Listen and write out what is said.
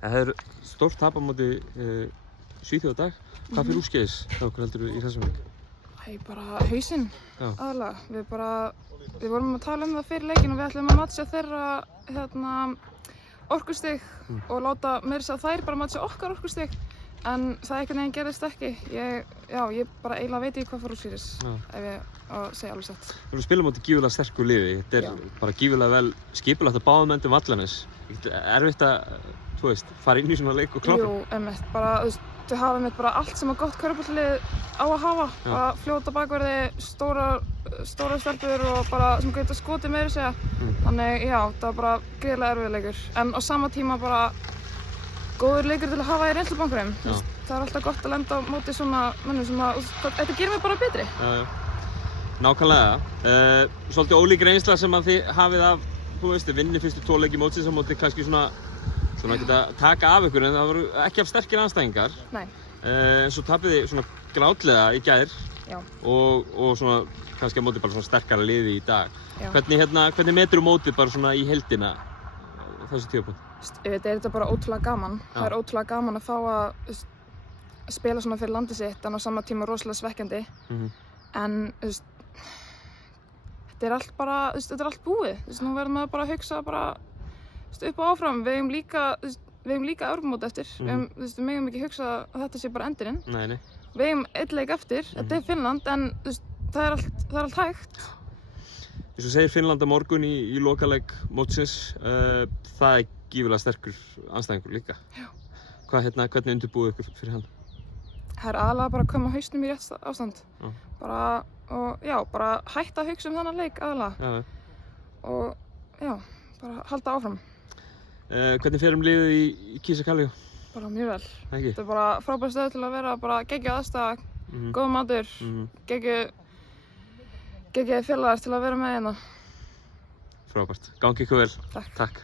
Það er stórt tap á móti Svíþjóð í dag. Hvað fyrir úrskeiðis hjá okkur heldurðu í þessum leik? Bara hausinn, Já. aðalega. Við vorum að tala um það fyrir leikinn og við ætlum að matcha þeirra orkustig og láta meira segja þær bara matcha okkar orkustig. En það einhvern veginn gerðist ekki. Ég bara eiginlega veit ekki hvað fór úrskeiðis, ef ég á að segja alveg satt. Við erum að spila á móti gífurlega sterku liði. Þetta er bara gífurlega vel skipulagt á báðum endum vallarins. Erfitt að, fara inn í svona leik og klára? Jú, einmitt. Þau hafa einmitt bara allt sem gott körfuboltalið á að hafa. Bara fljóta bakverði, stóra stelpur og bara sem geta skotið meira segja. Þannig, það var bara gríðarlega erfiður leikur. En á sama tíma bara góður leikur til að hafa í reynslubankanum. Það er alltaf gott að lenda á móti svona mönnum sem þetta gerir mig bara betri. Nákvæmlega. Svolítið ólík reynsla sem að þið hafið af, þið vinnið fyrstu 2 leiki mótsins á móti kannski svona geta taka af ykkur en það voru ekki af sterkir andstæðingar. Nei. Svo tapið þið svona grátlega í gær og svona kannski á móti bara svona sterkara liði í dag. Hvernig meturðu mótið bara svona í heildina þessu tímapunkt? Þetta er bara ótrúlega gaman. Það er ótrúlega gaman að fá að spila svona fyrir landið sitt en á sama tíma rosalega svekkjandi. En þetta er allt bara, þetta er allt búið. Nú verðum við bara að hugsa bara upp og áfram. Við eigum líka Evrópumót eftir. Við megum ekki hugsa að þetta sé bara endurinn. Nei. Við eigum einn leik eftir. Þetta er Finnland en það er allt hægt. Eins og segir Finnland á morgun í lokaleik mótsins. Það er gífurlega sterkur andstæðingur líka. Já. Hvernig undirbúið ykkur fyrir hann? Það er aðalega bara að koma hausnum í rétt ástand. Bara hætta að hugsa um þennan leik aðalega. Og bara halda áfram. Hvernig fer liðið í Kísakallíó? Bara mjög vel. Ekki? Þetta er bara frábær stöð til að vera, bara geggjað aðstaða, góður matur, geggjaðir félagar til að vera með hérna. Frábært. Gangi ykkur vel. Takk. Takk.